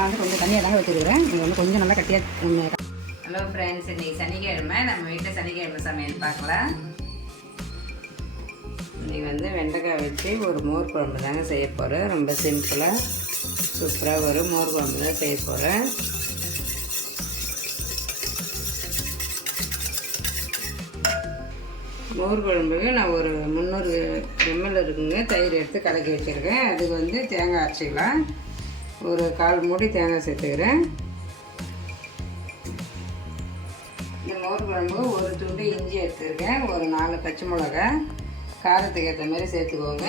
நான் வந்து கொஞ்சம் தண்ணியாக தாங்க வச்சுருக்கிறேன். இது வந்து கொஞ்சம் நல்லா கட்டியாக. ஹலோ ஃப்ரெண்ட்ஸ், இன்றைக்கி சனிக்கிழமை. நம்ம வீட்டில் சனிக்கிழமை சமையல் பார்க்கலாம். இன்றைக்கி வந்து வெண்டைக்காய் வச்சு ஒரு மோர் குழம்பு தாங்க செய்ய போகிறேன். ரொம்ப சிம்பிளாக சூப்பராக ஒரு மோர் குழம்பு தான் செய்ய போகிறேன். மோர் குழம்புக்கு நான் ஒரு 300 ml இருக்குங்க தயிர் எடுத்து கலக்கி வச்சுருக்கேன். அதுக்கு வந்து தேங்காய் அரைச்சிக்கலாம். ஒரு 1/4 மூடி தேங்காய் சேர்த்துக்கிறேன். இந்த மோர் குழம்புக்கு ஒரு துண்டு இஞ்சி எடுத்துருக்கேன். ஒரு 4 பச்சை மிளகா காரத்துக்கு ஏற்ற மாதிரி சேர்த்துக்கோங்க.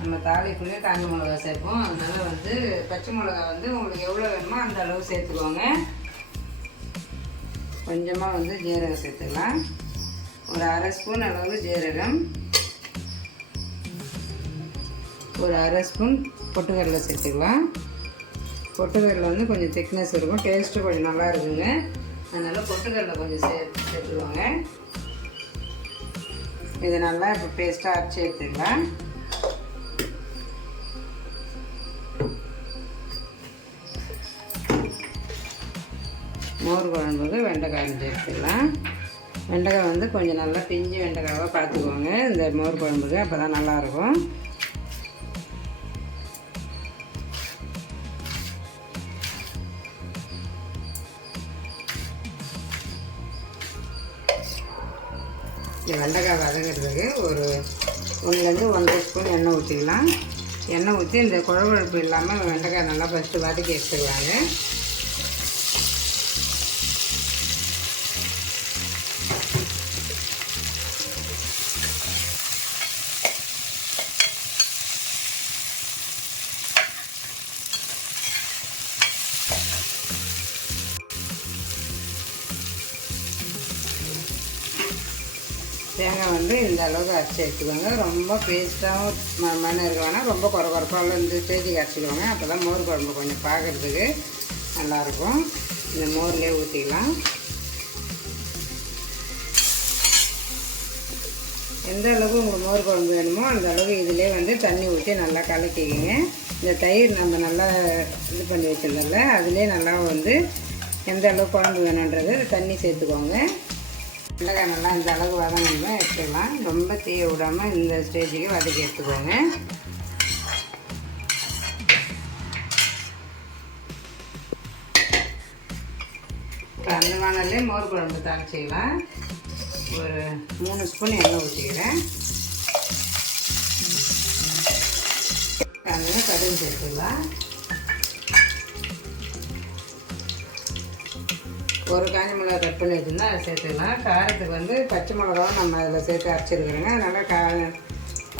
நம்ம தாளிக்குள்ளே காஞ்ச மிளகா சேர்ப்போம். அதனால் வந்து பச்சை மிளகா வந்து உங்களுக்கு எவ்வளோ வேணுமோ அந்த அளவு சேர்த்துக்கோங்க. கொஞ்சமாக வந்து ஜீரகம் சேர்த்துக்கலாம். ஒரு 1/2 ஸ்பூன் அளவு ஜீரகம், ஒரு 1/2 ஸ்பூன் பொட்டுக்கடலை சேர்த்துக்கலாம். பொட்டுக்கடலை வந்து கொஞ்சம் திக்னஸ் இருக்கும், டேஸ்ட்டு கொஞ்சம் நல்லா இருக்குங்க. அதனால் பொட்டுக்கடலை கொஞ்சம் சேர்த்துக்குவாங்க. இதை நல்லா இப்போ பேஸ்ட்டாக அரைச்சி எடுத்துக்கலாம். மோர் குழம்புக்கு வெண்டைக்காய் அரைச்சி எடுத்துக்கலாம். வெண்டைக்காய் வந்து கொஞ்சம் நல்லா பிஞ்சு வெண்டைக்காவாக பார்த்துக்கோங்க இந்த மோர் குழம்புக்கு, அப்போ தான் நல்லாயிருக்கும். இந்த வெண்டைக்காய் வதங்கிறதுக்கு ஒரு 1லேருந்து 1.5 ஸ்பூன் எண்ணெய் ஊற்றிக்கலாம். எண்ணெய் ஊற்றி இந்த குழம்பு இல்லாமல் வெண்டைக்காய் நல்லா ஃபஸ்ட்டு வதக்கி எடுத்துக்கலாங்க. தேங்காய் வந்து இந்த அளவுக்கு அரைச்சி எடுத்துக்கோங்க. ரொம்ப பேஸ்ட்டாகவும் மண் இருக்க வேணால், ரொம்ப குறப்பாக இந்த ஸ்டேஜுக்கு அரைச்சிக்கோங்க. அப்போ தான் மோர் குழம்பு கொஞ்சம் பார்க்குறதுக்கு நல்லாயிருக்கும். இந்த மோர்லேயே ஊற்றிக்கலாம். எந்த அளவுக்கு உங்களுக்கு மோர் குழம்பு வேணுமோ அந்த அளவுக்கு இதிலே வந்து தண்ணி ஊற்றி நல்லா கலக்கிக்கிங்க. இந்த தயிர் நம்ம நல்லா இது பண்ணி வச்சுருந்தோம்ல, அதிலே நல்லா வந்து எந்த அளவுக்கு குழம்பு வேணுன்றது தண்ணி சேர்த்துக்கோங்க. வெண்டைக்காய் நல்லா இந்த அளவுக்கு வதங்கணும் எடுத்துக்கலாம். ரொம்ப தீய விடாமல் இந்த ஸ்டேஜுக்கு வதக்கி எடுத்துக்கோங்க. இப்போ அந்த வானல்லே மோர் குழம்பு தாளிச்சிக்கலாம். ஒரு 3 ஸ்பூன் எண்ணெய் ஊற்றிக்கிறேன். அதில் கடுகு சேர்த்துக்கலாம். ஒரு காஞ்ச மிளகா கட் பண்ணி வச்சுருந்தா அதை சேர்த்துக்கலாம். காரத்துக்கு வந்து பச்சை மிளகாவும் நம்ம அதில் சேர்த்து அரைச்சிருக்கிறோங்க. அதனால்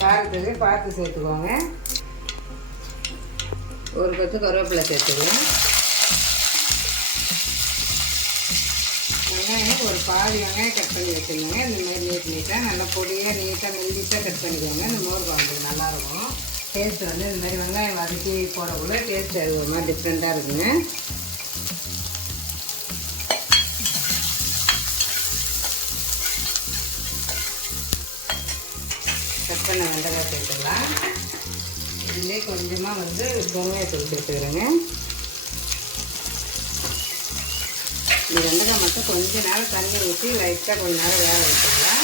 காரத்துக்கு பார்த்து சேர்த்துக்கோங்க. ஒரு கொத்து கருவேப்பிலை சேர்த்துக்கலாம். வெங்காயம் ஒரு பாதி வெங்காயம் கட் பண்ணி வச்சுருந்தோங்க. இந்த மாதிரி நீட்டாக நல்லா பொடியாக நீட்டாக மெல்லிட்டாக கட் பண்ணிக்கோங்க. இந்த மோர் குழம்புக்கு நல்லாயிருக்கும். டேஸ்ட்டு வந்து இந்த மாதிரி வெங்காயம் வதக்கி போடக்குள்ள டேஸ்ட் அது ஒரு மாதிரி டிஃப்ரெண்ட்டாக இருக்குங்க. கட் பண்ண வெண்டைக்காய் சேர்த்துக்கலாம். இதிலே கொஞ்சமாக வந்து வெங்காயத்தூள் சேர்த்துக்கிறேங்க. இந்த வெண்டைக்காய் மட்டும் கொஞ்ச நேரம் தண்ணி ஊற்றி லைட்டாக கொஞ்ச நேரம் வேக வச்சுக்கலாம்.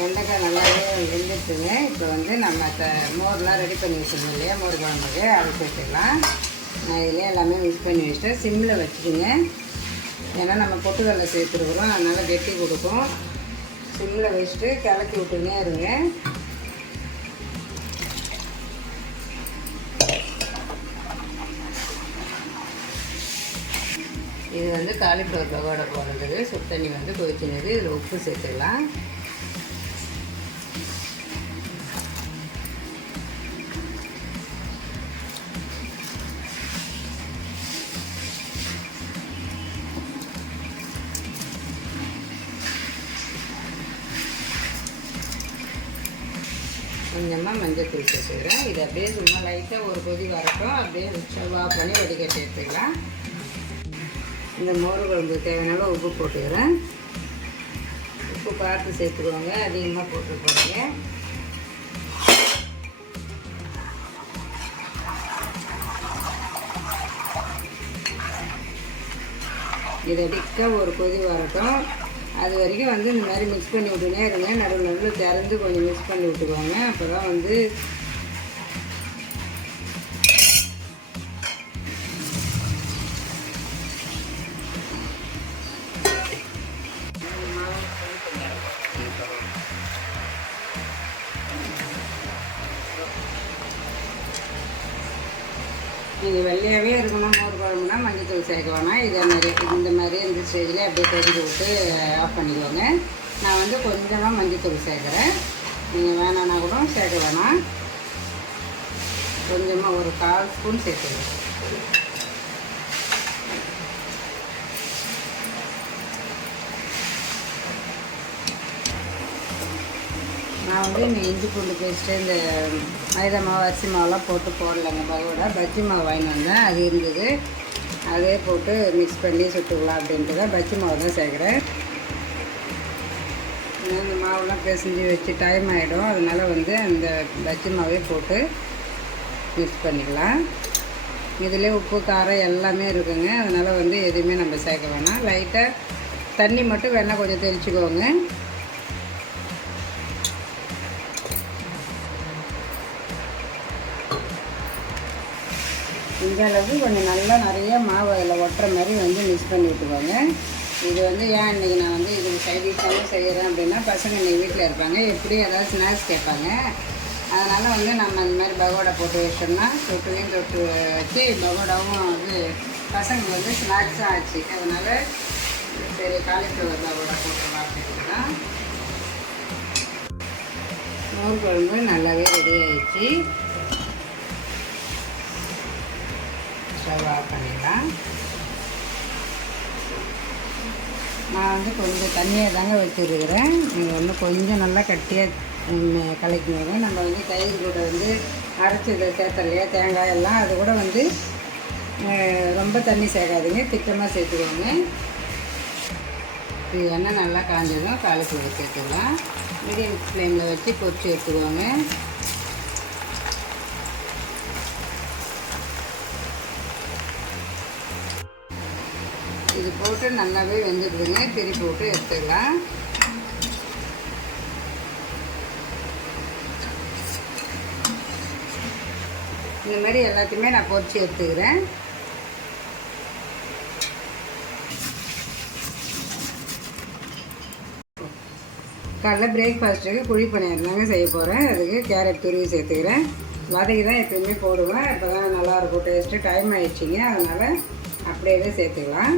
வெண்டைக்காய் நல்லாவே வெந்துட்டுங்க. இப்போ வந்து நம்ம மோர்லாம் ரெடி பண்ணி வச்சுருந்தோம் இல்லையா, மோர் குழம்புக்கு அதை சேர்த்துக்கலாம். நான் இதிலே எல்லாமே மிக்ஸ் பண்ணி வச்சுட்டேன். சிம்மில் வச்சுடுங்க. ஏன்னா நம்ம பொட்டுக்கடலை சேர்த்துருக்குறோம், அதனால் கெட்டி கொடுக்கும். சிம்மில் வச்சுட்டு கிளக்கி விட்டுனே இருங்க. இது வந்து காலிஃப்ளவர் பகோடா போடுறதுக்கு சுடு தண்ணி வந்து கொதிச்சுனது. இதில் உப்பு சேர்த்துக்கலாம். கொஞ்சமாக மஞ்சள் தூள் சேர்த்துக்கிறேன். இது அப்படியே சும்மா லைட்டாக ஒரு கொதி வரட்டும். அப்படியே ஸ்டவ் ஆஃப் பண்ணி வடிகட்டி எடுத்துக்கலாம். இந்த மோர் குழம்பு தேவையான உப்பு போட்டுக்கிறேன். உப்பு பார்த்து சேர்த்துக்கோங்க, அதிகமாக போட்டு போடுங்க. இதை டிக்காக ஒரு கொதி வரட்டும். அது வரைக்கும் வந்து இந்த மாதிரி மிக்ஸ் பண்ணி விட்டுனே இருங்க. நடுவில் திறந்து கொஞ்சம் மிக்ஸ் பண்ணி விட்டுக்கோங்க. அப்போ தான் வந்து இது வெள்ளையாகவே இருக்கணும். மோர் குழம்புனா மஞ்சள் சேர்க்க வேணாம். இதே மாதிரி இந்த மாதிரி இந்த ஸ்டேஜில் அப்படியே கொதிக்க விட்டு ஆஃப் பண்ணிக்கோங்க. நான் வந்து கொஞ்சமாக மஞ்சள் சேர்க்குறேன். நீங்கள் வேணான்னா கூட சேர்க்க வேணாம். கொஞ்சமாக ஒரு 1/4 ஸ்பூன் சேர்த்துக்கிறேன். நான் வந்து இந்த இஞ்சி பூண்டு பேஸ்ட்டு, இந்த மைதா மாவு, அரிசி மாவுலாம் போட்டு போடலைங்க. பகோடா பஜ்ஜி மாவு வாங்கிட்டு வந்தேன், அது இருந்தது. அதே போட்டு மிக்ஸ் பண்ணி சுட்டுக்கலாம் அப்படின்ட்டு தான் பஜ்ஜி மாவு தான் சேர்க்குறேன். இந்த மாவுலாம் பிசைஞ்சு வச்சு டைம் ஆகிடும். அதனால் வந்து அந்த பஜ்ஜி மாவே போட்டு மிக்ஸ் பண்ணிக்கலாம். இதிலே உப்பு காரம் எல்லாமே இருக்குங்க. அதனால் வந்து எதுவுமே நம்ம சேர்க்க வேணாம். லைட்டாக தண்ணி மட்டும் வேணால் கொஞ்சம் தெளிச்சுக்கோங்க. இந்த அளவுக்கு கொஞ்சம் நல்லா நிறைய மாவு அதில் ஒட்டுற மாதிரி வந்து மிக்ஸ் பண்ணி விட்டுக்கோங்க. இது வந்து ஏன் இன்றைக்கி நான் வந்து இதுக்கு சைடிஷாக செய்கிறேன் அப்படின்னா, பசங்க இன்றைக்கி வீட்டில் இருப்பாங்க, எப்படி ஏதாவது ஸ்நாக்ஸ் கேட்பாங்க. அதனால் வந்து நம்ம இந்த மாதிரி பகோடா போட்டு வச்சோம்னா தொட்டுலையும் தொட்டு வச்சு பகோடாவும் வந்து பசங்க வந்து ஸ்நாக்ஸும் ஆச்சு. அதனால் சரி காலிஃப்ளவர் பகோடா போட்டுக்கலாம் அப்படின்னு தான். மோர் குழம்பு நல்லாவே ரெடி ஆகிடுச்சு. ஸ்டவ் ஆஃப் பண்ணிடலாம். நான் வந்து கொஞ்சம் தண்ணியாக தாங்க வச்சுருக்கிறேன். நீங்கள் வந்து கொஞ்சம் நல்லா கட்டியாக கலக்கிடுவோம். நம்ம வந்து தயிர் கூட வந்து அரைச்சதை சேர்த்தலையா தேங்காய் எல்லாம், அது கூட வந்து ரொம்ப தண்ணி சேர்க்காதீங்க, திட்டமாக சேர்த்துக்கோங்க. இது எண்ணெய் நல்லா காஞ்சதும் காலிஃப்ளவர் சேர்த்துக்கலாம். மீடியம் ஃப்ளேமில் வச்சு பொரிச்சு எடுத்துக்கோங்க. இது போட்டு நல்லாவே வெந்துடுதுங்க. திருப்பி போட்டு எடுத்துக்கலாம். இந்த மாதிரி எல்லாத்தையுமே நான் பொரிச்சு எடுத்துக்கிறேன். காலைல பிரேக்ஃபாஸ்ட்டுக்கு குழி பணியாரம் தாங்க செய்ய போகிறேன். அதுக்கு கேரட் துருவி சேர்த்துக்கிறேன். வதக்கி தான் எப்பயுமே போடுவேன். இப்போ தான் நல்லாயிருக்கும் டேஸ்ட்டு. டைம் ஆகிடுச்சிங்க, அதனால் அப்படியே சேர்த்துக்கலாம்.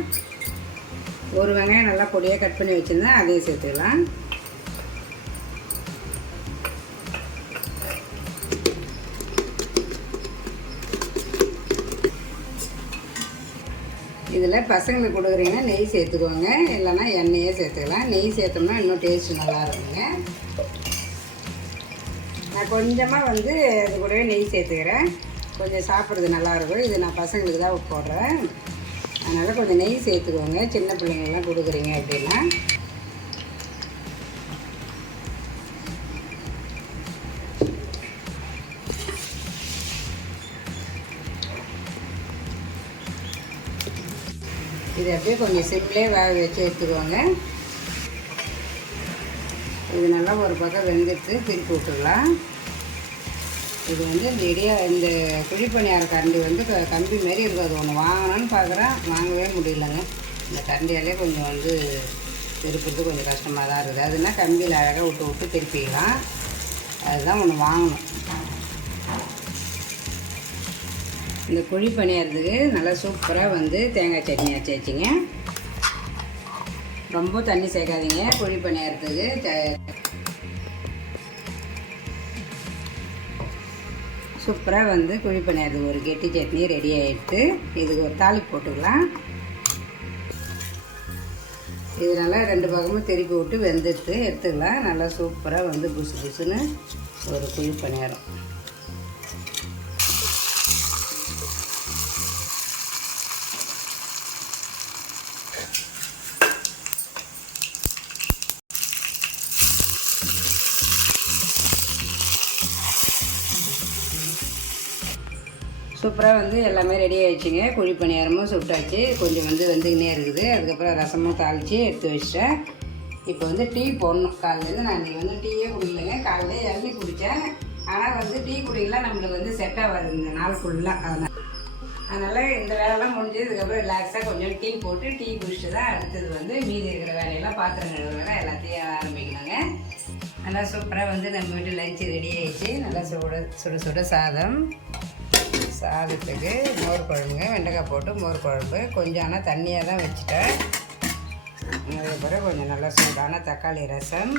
ஒரு வெங்காயம் நல்லா பொடியாக கட் பண்ணி வச்சுருந்தேன், அதையும் சேர்த்துக்கலாம். இதில் பசங்களுக்கு கொடுக்குறீங்கன்னா நெய் சேர்த்துக்கோங்க, இல்லைன்னா எண்ணெயே சேர்த்துக்கலாம். நெய் சேர்த்தோம்னா இன்னும் டேஸ்ட்டு நல்லா இருக்குங்க. நான் கொஞ்சமாக வந்து அது கூடவே நெய் சேர்த்துக்கிறேன். கொஞ்சம் சாப்பிட்றது நல்லாயிருக்கும். இது நான் பசங்களுக்கு தான் போடுறேன். அதனால் கொஞ்சம் நெய் சேர்த்துக்கோங்க, சின்ன பிள்ளைங்கள்லாம் கொடுக்குறீங்க அப்படின்னா. இது அப்படியே கொஞ்சம் சிம்லேயே வேக வச்சு எடுத்துக்கோங்க. இது நல்லா ஒரு பக்கம் வெந்துட்டு திருப்பி விட்டுடலாம். இது வந்து இந்த குழிப்பணியார கரண்டி வந்து கம்பி மாரி இருக்குது. அது ஒன்று வாங்கணும்னு பார்க்குறேன், வாங்கவே முடியலைங்க. இந்த கரண்டியாலே கொஞ்சம் வந்து திருப்புறது கொஞ்சம் கஷ்டமாக தான் இருக்குது. அதுனா கம்பியில் அழகாக விட்டு விட்டு திருப்பிக்கலாம். அதுதான் ஒன்று வாங்கணும். இந்த குழி பணியாரத்துக்கு நல்லா சூப்பராக வந்து தேங்காய் சட்னி அரைச்சி வச்சுங்க. ரொம்ப தண்ணி சேர்க்காதீங்க குழி பணியாரத்துக்கு. சூப்பராக வந்து குழி பணியாரத்துக்கு ஒரு கெட்டி சட்னி ரெடி ஆகிடுது. இதுக்கு ஒரு தாளிப்பு போட்டுக்கலாம். இது நல்லா 2 பக்கமும் திருப்பி விட்டு வெந்துட்டு எடுத்துக்கலாம். நல்லா சூப்பராக வந்து புசு புசுன்னு ஒரு குழி பணியாரம். சூப்பராக வந்து எல்லாமே ரெடி ஆகிடுச்சிங்க. குழி பணியாரமும் சுட்டாச்சு, கொஞ்சம் வந்துக்கினே இருக்குது. அதுக்கப்புறம் ரசமும் தாளித்து எடுத்து வச்சிட்டேன். இப்போ வந்து டீ போடணும். காலையில் நான் இன்றைக்கி வந்து டீயே குடிக்கலைங்க. காலையில் இளநீ குடித்தேன். ஆனால் டீ குடிக்கலாம் நம்மளுக்கு செட் ஆகாது இந்த நாள் ஃபுல்லாக. அதனால் இந்த வேலைலாம் முடிஞ்சதுக்கப்புறம் ரிலாக்ஸாக கொஞ்சம் டீ போட்டு டீ குடிச்சிட்டு தான் அடுத்தது மீதி இருக்கிற வேலையெல்லாம் பாத்திரம் கழுவுற வேலை எல்லாத்தையும் ஆரம்பிக்கணுங்க. நல்லா சூப்பராக நம்ம வீட்டு லஞ்சு ரெடி ஆகிடுச்சு. நல்லா சுட சாதத்துக்கு மோர் குழம்புங்க, வெண்டைக்காய் போட்டு மோர் குழம்பு. கொஞ்சம் ஆனால் தண்ணியாக தான் வச்சுட்டேன். அதுக்கப்புறம் கொஞ்சம் நல்லா சூடான தக்காளி ரசம்.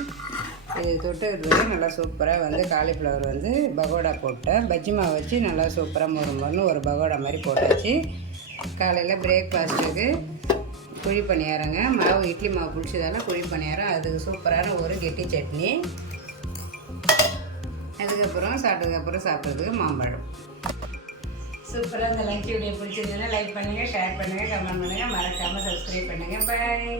இது தொட்டு நல்லா சூப்பராக காலிஃப்ளவர் பகோடா போட்டேன். பஜ்ஜி மாவு வச்சு நல்லா சூப்பராக மொறுன்னு ஒரு பகோடா மாதிரி போட்டாச்சு. காலையில் பிரேக்ஃபாஸ்ட்டுக்கு குழி பணியாரங்க. மாவு இட்லி மாவு பிடிச்சதால குழி பணியாரம், அதுக்கு சூப்பரான ஒரு கெட்டி சட்னி. அதுக்கப்புறம் சாப்பிட்றதுக்கு மாம்பழம். சூப்பராக இந்த லஞ்ச் வீடியோ பிடிச்சிருந்ததுன்னா லைக் பண்ணுங்கள், ஷேர் பண்ணுங்கள், கமெண்ட் பண்ணுங்கள், மறக்காமல் சப்ஸ்கிரைப் பண்ணுங்கள். பாய்.